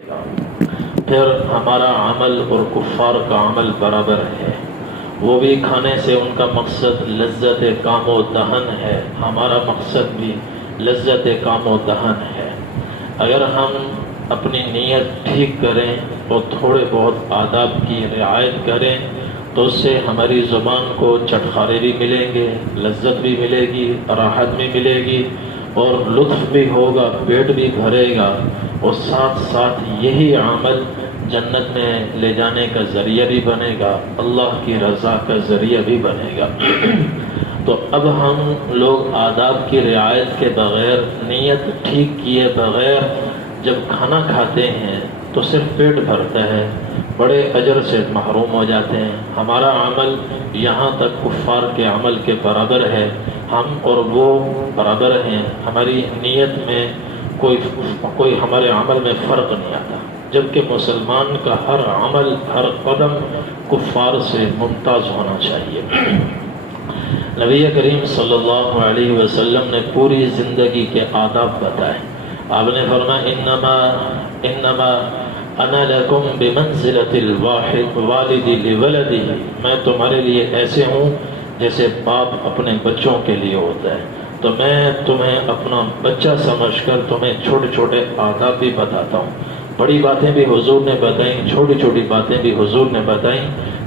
پھر ہمارا عمل اور کفار کا عمل برابر ہے، وہ بھی کھانے سے ان کا مقصد لذت کام و دہن ہے، ہمارا مقصد بھی لذت کام و دہن ہے۔ اگر ہم اپنی نیت ٹھیک کریں اور تھوڑے بہت آداب کی رعایت کریں تو اس سے ہماری زبان کو چٹخارے بھی ملیں گے، لذت بھی ملے گی، راحت بھی ملے گی اور لطف بھی ہوگا، پیٹ بھی بھرے گا، اور ساتھ ساتھ یہی عمل جنت میں لے جانے کا ذریعہ بھی بنے گا، اللہ کی رضا کا ذریعہ بھی بنے گا۔ تو اب ہم لوگ آداب کی رعایت کے بغیر، نیت ٹھیک کیے بغیر جب کھانا کھاتے ہیں تو صرف پیٹ بھرتا ہے، بڑے اجر سے محروم ہو جاتے ہیں۔ ہمارا عمل یہاں تک کفار کے عمل کے برابر ہے، ہم اور وہ برابر ہیں، ہماری نیت میں کوئی ہمارے عمل میں فرق نہیں آتا، جبکہ مسلمان کا ہر عمل، ہر قدم کفار سے ممتاز ہونا چاہیے۔ نبی کریم صلی اللہ علیہ وسلم نے پوری زندگی کے آداب بتائے۔ آپ نے فرمایا انما انا لکم بمنزلۃ الوالد لولدہ، میں تمہارے لیے ایسے ہوں جیسے باپ اپنے بچوں کے لیے ہوتا ہے، تو میں تمہیں اپنا بچہ سمجھ کر تمہیں چھوٹے چھوٹے آداب بھی بتاتا ہوں۔ بڑی باتیں بھی حضور نے بتائیں، چھوٹی چھوٹی باتیں بھی حضور نے بتائیں۔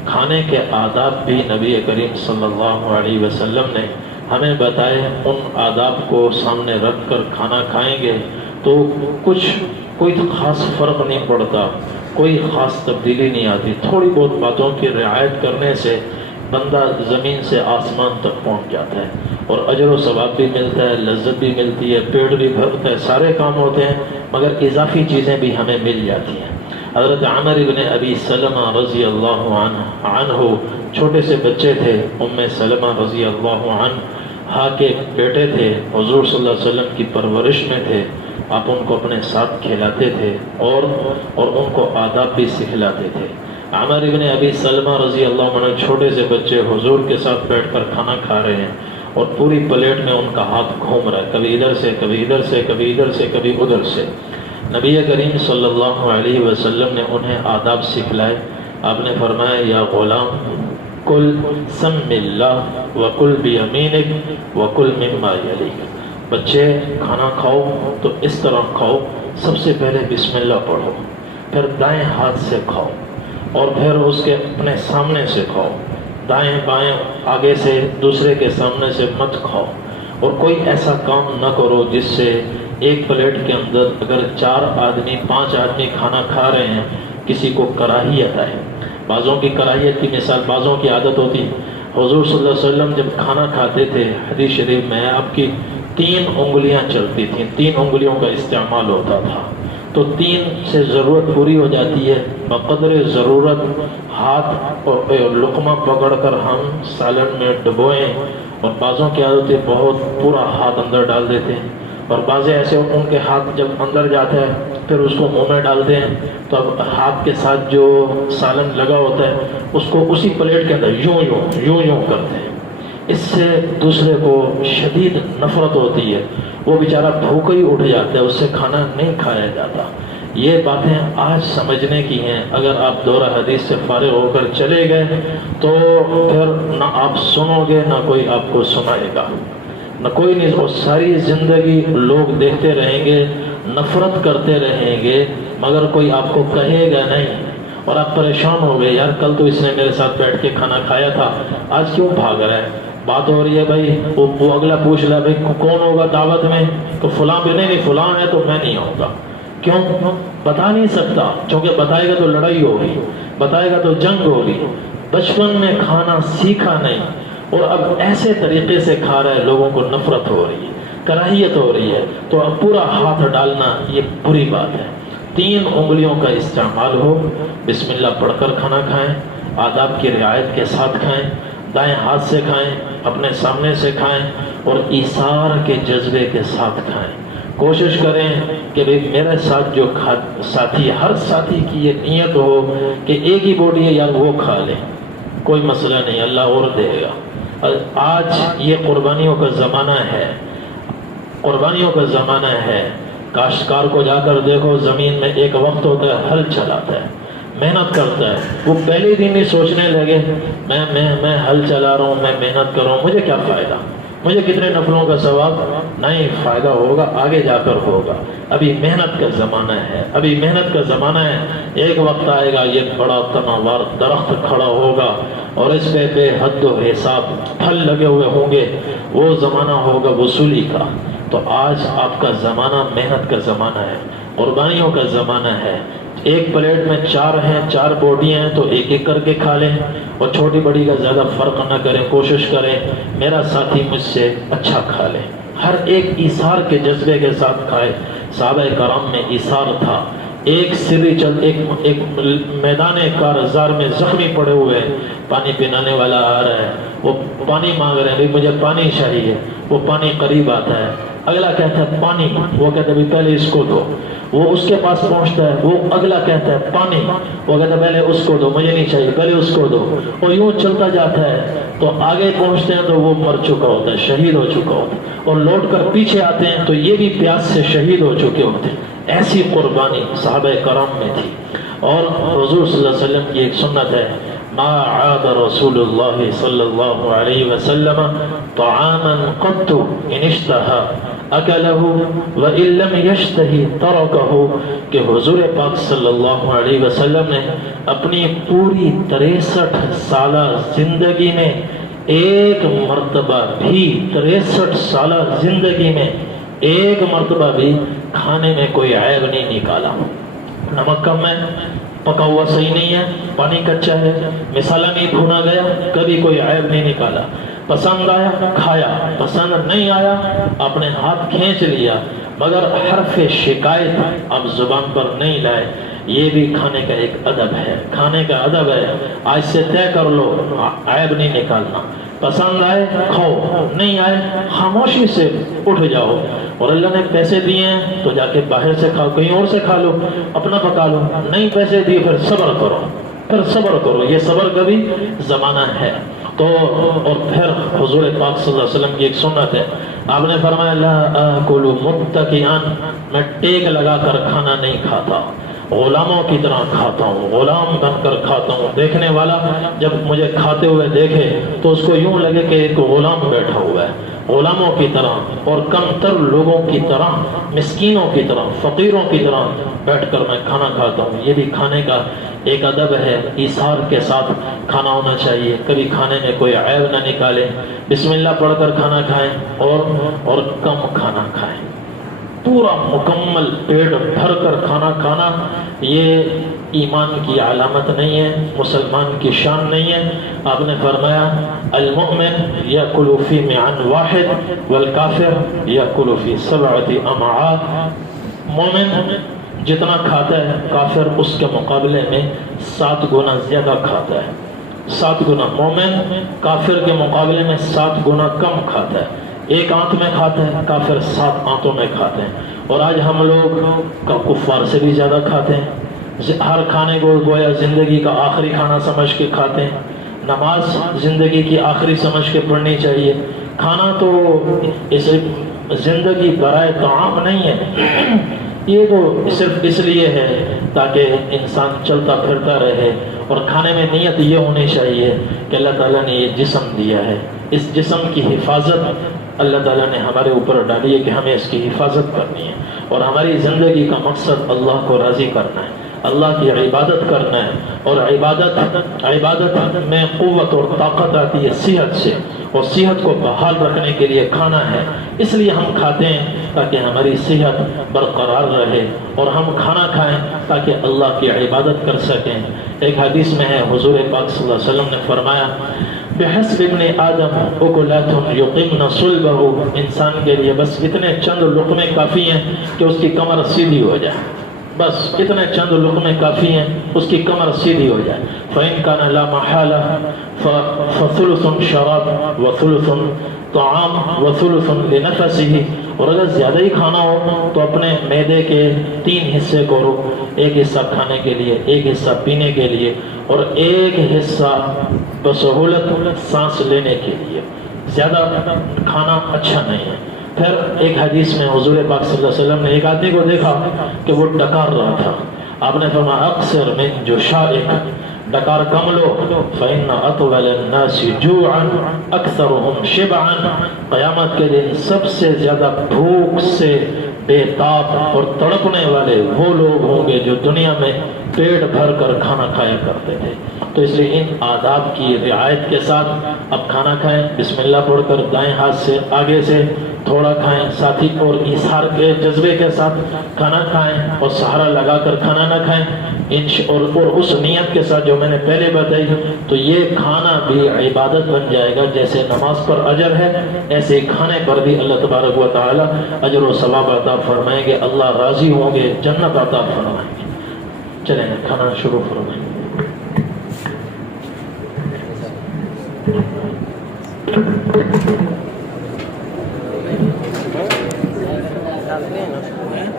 کھانے کے آداب بھی نبی کریم صلی اللہ علیہ وسلم نے ہمیں بتائے۔ ان آداب کو سامنے رکھ کر کھانا کھائیں گے تو کوئی خاص فرق نہیں پڑتا، کوئی خاص تبدیلی نہیں آتی۔ تھوڑی بہت باتوں کی رعایت کرنے سے بندہ زمین سے آسمان تک پہنچ جاتا ہے، اور اجر و ثواب بھی ملتا ہے، لذت بھی ملتی ہے، پیٹ بھی بھرتا ہے، سارے کام ہوتے ہیں، مگر اضافی چیزیں بھی ہمیں مل جاتی ہیں۔ حضرت عمر بن ابی سلمہ رضی اللہ عنہ چھوٹے سے بچے تھے، ام سلمہ رضی اللہ عنہا کے بیٹے تھے، حضور صلی اللہ علیہ وسلم کی پرورش میں تھے۔ آپ ان کو اپنے ساتھ کھلاتے تھے اور ان کو آداب بھی سکھلاتے تھے۔ عمر بن ابی سلمہ رضی اللہ عنہ چھوٹے سے بچے حضور کے ساتھ بیٹھ کر کھانا کھا رہے ہیں، اور پوری پلیٹ میں ان کا ہاتھ گھوم رہا ہے، کبھی ادھر سے کبھی ادھر سے، کبھی ادھر سے کبھی ادھر سے۔ نبی کریم صلی اللہ علیہ وسلم نے انہیں آداب سکھلائے۔ آپ نے فرمایا یا غلام کل سم اللہ وکل بیمینک وکل مما یلیک، بچے کھانا کھاؤ تو اس طرح کھاؤ، سب سے پہلے بسم اللہ پڑھو، پھر دائیں ہاتھ سے کھاؤ، اور پھر اس کے اپنے سامنے سے کھاؤ، دائیں بائیں آگے سے دوسرے کے سامنے سے مت کھاؤ، اور کوئی ایسا کام نہ کرو جس سے ایک پلیٹ کے اندر اگر 4 آدمی 5 آدمی کھانا کھا رہے ہیں کسی کو کراہیت آئے۔ بعضوں کی کراہیت کی مثال، بعضوں کی عادت ہوتی، حضور صلی اللہ علیہ وسلم جب کھانا کھاتے تھے حدیث شریف میں آپ کی 3 انگلیاں چلتی تھیں، 3 انگلیوں کا استعمال ہوتا تھا، تو 3 سے ضرورت پوری ہو جاتی ہے، بقدر ضرورت ہاتھ اور لقمہ پکڑ کر ہم سالن میں ڈبوئیں، اور بعضوں کی عادت ہے بہت پورا ہاتھ اندر ڈال دیتے ہیں، اور بعض ایسے ان کے ہاتھ جب اندر جاتا ہے پھر اس کو منہ میں ڈالتے ہیں، تو اب ہاتھ کے ساتھ جو سالن لگا ہوتا ہے اس کو اسی پلیٹ کے اندر یوں کرتے ہیں۔ اس سے دوسرے کو شدید نفرت ہوتی ہے، وہ بیچارہ بھوکا ہی اٹھ جاتا ہے، اس سے کھانا نہیں کھایا جاتا۔ یہ باتیں آج سمجھنے کی ہیں، اگر آپ دورہ حدیث سے فارغ ہو کر چلے گئے تو پھر نہ آپ سنو گے نہ کوئی آپ کو سنائے گا، نہ کوئی نہیں، اور ساری زندگی لوگ دیکھتے رہیں گے، نفرت کرتے رہیں گے، مگر کوئی آپ کو کہے گا نہیں، اور آپ پریشان ہو گئے، یار کل تو اس نے میرے ساتھ بیٹھ کے کھانا کھایا تھا، آج کیوں بھاگ رہا ہے؟ بات ہو رہی ہے بھائی، وہ اگلا پوچھ رہا ہے بھائی کون ہوگا دعوت میں، تو فلاں بھی نہیں فلاں ہے تو میں نہیں آؤں گا۔ کیوں؟ بتا نہیں سکتا، چونکہ بتائے گا تو لڑائی ہوگی، بتائے گا تو جنگ ہوگی۔ بچپن میں کھانا سیکھا نہیں، اور اب ایسے طریقے سے کھا رہا ہے، لوگوں کو نفرت ہو رہی ہے، کراہیت ہو رہی ہے، تو اب پورا ہاتھ ڈالنا یہ بری بات ہے۔ 3 انگلیوں کا استعمال ہو، بسم اللہ پڑھ کر کھانا کھائیں، آداب کی رعایت کے ساتھ کھائیں، دائیں ہاتھ سے کھائیں، اپنے سامنے سے کھائیں، اور ایثار کے جذبے کے ساتھ کھائیں۔ کوشش کریں کہ بھئی میرے ساتھ جو ساتھی، ہر ساتھی کی یہ نیت ہو کہ ایک ہی بوٹی ہے یار وہ کھا لے، کوئی مسئلہ نہیں، اللہ اور دے گا۔ آج یہ قربانیوں کا زمانہ ہے، قربانیوں کا زمانہ ہے، کاشتکار کو جا کر دیکھو، زمین میں ایک وقت ہوتا ہے ہل چلاتا ہے، محنت کرتا ہے، وہ پہلے دن ہی سوچنے لگے میں ہل چلا رہا ہوں، میں محنت کر رہا ہوں، مجھے کیا فائدہ، مجھے کتنے نفلوں کا ثواب، نہیں فائدہ ہوگا آگے جا کر ہوگا، ابھی محنت کا زمانہ ہے، ابھی محنت کا زمانہ ہے، ایک وقت آئے گا یہ بڑا تناور درخت کھڑا ہوگا اور اس پہ بے حد و حساب پھل لگے ہوئے ہوں گے، وہ زمانہ ہوگا وصولی کا۔ تو آج آپ کا زمانہ محنت کا زمانہ ہے، قربانیوں کا زمانہ ہے۔ ایک پلیٹ میں 4 ہیں، 4 بوٹیاں ہیں، تو ایک ایک کر کے کھا لیں اور چھوٹی بڑی کا زیادہ فرق نہ کریں، کوشش کریں میرا ساتھی مجھ سے اچھا کھا لے، ہر ایک ایثار کے جذبے کے ساتھ کھائے۔ صحابہ کرام میں ایثار تھا۔ ایک میدان کارزار میں زخمی پڑے ہوئے ہیں، پانی پلانے والا آ رہا ہے، وہ پانی مانگ رہے ہیں، بھائی مجھے پانی چاہیے، وہ پانی قریب آتا ہے، اگلا کہتا ہے پانی، وہ کہتا ہے بھی پہلے اس کو دو، وہ اس کے پاس پہنچتا ہے، وہ اگلا کہتا ہے پانی، وہ کہتا ہے پہلے اس کو دو، مجھے نہیں چاہیے، پہلے اس کو دو، اور یوں چلتا جاتا ہے۔ تو آگے پہنچتے ہیں تو وہ مر چکا ہوتا ہے، شہید ہو چکا ہوتا ہے، اور لوٹ کر پیچھے آتے ہیں تو یہ بھی پیاس سے شہید ہو چکے ہوتے ہیں۔ ایسی قربانی صحابہ کرام میں تھی۔ اور حضور صلی اللہ علیہ وسلم کی ایک سنت ہے، ما عاد رسول اللہ صلی اللہ علیہ وسلم طعاما قط ان اشتہا اکلہ وان لم یشتہی ترکہ، کہ حضور پاک صلی اللہ علیہ وسلم نے اپنی پوری 63 سالہ زندگی میں ایک مرتبہ بھی 63 سالہ زندگی میں ایک مرتبہ بھی کھانے میں کوئی عیب نہیں نکالا۔ نمک کم ہے، پکا ہوا صحیح نہیں ہے، پانی کچا ہے، مسالہ نہیں بھونا گیا، کبھی کوئی عیب نہیں نکالا۔ پسند آیا کھایا، پسند نہیں آیا اپنے ہاتھ کھینچ لیا، مگر حرف شکایت اب زبان پر نہیں لائے۔ یہ بھی کھانے کا ایک ادب ہے، کھانے کا ادب ہے۔ آج سے طے کر لو عیب نہیں نکالنا، پسند آئے کھاؤ، نہیں آئے خاموشی سے اٹھ جاؤ، اور اللہ نے پیسے دیے ہیں تو جا کے باہر سے کھاؤ، کہیں اور سے کھا لو، اپنا پکا لو، نہیں پیسے دیے پھر صبر کرو، پھر صبر کرو، یہ صبر کا بھی زمانہ ہے۔ تو اور پھر حضور پاک صلی اللہ علیہ وسلم کی ایک سنت ہے، آپ نے فرمایا لا آکل متکئا، میں ٹیک لگا کر کھانا نہیں کھاتا، غلاموں کی طرح کھاتا ہوں، غلام بن کر کھاتا ہوں۔ دیکھنے والا جب مجھے کھاتے ہوئے دیکھے تو اس کو یوں لگے کہ ایک غلام بیٹھا ہوا ہے، غلاموں کی طرح اور کم تر لوگوں کی طرح، مسکینوں کی طرح، فقیروں کی طرح بیٹھ کر میں کھانا کھاتا ہوں۔ یہ بھی کھانے کا ایک ادب ہے، ایثار کے ساتھ کھانا ہونا چاہیے، کبھی کھانے میں کوئی عیب نہ نکالے، بسم اللہ پڑھ کر کھانا کھائیں اور کم کھانا کھائیں۔ پورا مکمل پیٹ بھر کر کھانا کھانا یہ ایمان کی علامت نہیں ہے، مسلمان کی شان نہیں ہے۔ آپ نے فرمایا المؤمن یأکل فی معن واحد والکافر یأکل فی 7 امعاء، مومن جتنا کھاتا ہے کافر اس کے مقابلے میں 7 گنا زیادہ کھاتا ہے، 7 گنا۔ مومن کافر کے مقابلے میں 7 گنا کم کھاتا ہے، ایک آنت میں کھاتا ہے، کافر 7 آنتوں میں کھاتے ہیں۔ اور آج ہم لوگ کفار سے بھی زیادہ کھاتے ہیں، ہر کھانے کو گویا زندگی کا آخری کھانا سمجھ کے کھاتے ہیں۔ نماز زندگی کی آخری سمجھ کے پڑھنی چاہیے۔ کھانا تو اس زندگی برائے طعام نہیں ہے، یہ تو صرف اس لیے ہے تاکہ انسان چلتا پھرتا رہے، اور کھانے میں نیت یہ ہونی چاہیے کہ اللہ تعالیٰ نے یہ جسم دیا ہے، اس جسم کی حفاظت اللہ تعالیٰ نے ہمارے اوپر ڈالی ہے کہ ہمیں اس کی حفاظت کرنی ہے، اور ہماری زندگی کا مقصد اللہ کو راضی کرنا ہے، اللہ کی عبادت کرنا ہے۔ اور عبادت میں قوت اور طاقت آتی ہے صحت سے، اور صحت کو بحال رکھنے کے لیے کھانا ہے، اس لیے ہم کھاتے ہیں تاکہ ہماری صحت برقرار رہے، اور ہم کھانا کھائیں تاکہ اللہ کی عبادت کر سکیں۔ ایک حدیث میں ہے حضور پاک صلی اللہ علیہ وسلم نے فرمایا بحسب ابن آدم اکلات یقمن صلبہ، انسان کے لیے بس اتنے چند لقمے کافی ہیں کہ اس کی کمر سیدھی ہو جائے، بس اتنے چند لقمے کافی ہیں اس کی کمر سیدھی ہو جائے۔ فَإِن كَانَ لَا مَحَالَةَ فَثُلُثٌ شَرَابٌ وَثُلُثٌ طَعَامٌ وَثُلُثٌ لِنَفَسِهِ، اور اگر زیادہ ہی کھانا ہو تو اپنے معدے کے 3 حصے کرو، ایک حصہ کھانے کے لیے، ایک حصہ پینے کے لیے، اور ایک حصہ بسہولت سانس لینے کے لیے۔ زیادہ کھانا اچھا نہیں ہے، پھر ایک حدیث میں حضور پاک صلی اللہ علیہ وسلم نے ایک آدمی کو دیکھا کہ وہ ڈکار رہا تھا. آپ نے فرمایا اکثر من جشائک، ڈکار کم لو، فإن أطول الناس جوعا اکثرهم شبعا. قیامت کے دن سب سے زیادہ بھوک سے بے تاب اور تڑپنے والے وہ لوگ ہوں گے جو دنیا میں پیٹ بھر کر کھانا کھایا کرتے تھے. تو اس لیے ان آداب کی رعایت کے ساتھ اب کھانا کھائیں، بسم اللہ پڑھ کر دائیں ہاتھ سے آگے سے تھوڑا کھائیں، ساتھی اور ایثار کے جذبے کے ساتھ کھانا کھائیں، اور سہارا لگا کر کھانا نہ کھائیں اور اس نیت کے ساتھ جو میں نے پہلے بتائی. تو یہ کھانا بھی عبادت بن جائے گا. جیسے نماز پر اجر ہے، ایسے کھانے پر بھی اللہ تبارک و تعالی اجر و ثواب عطا فرمائیں گے. اللہ راضی ہوں گے، جنت عطا فرمائیں گے. چلیں کھانا شروع فرمائیں.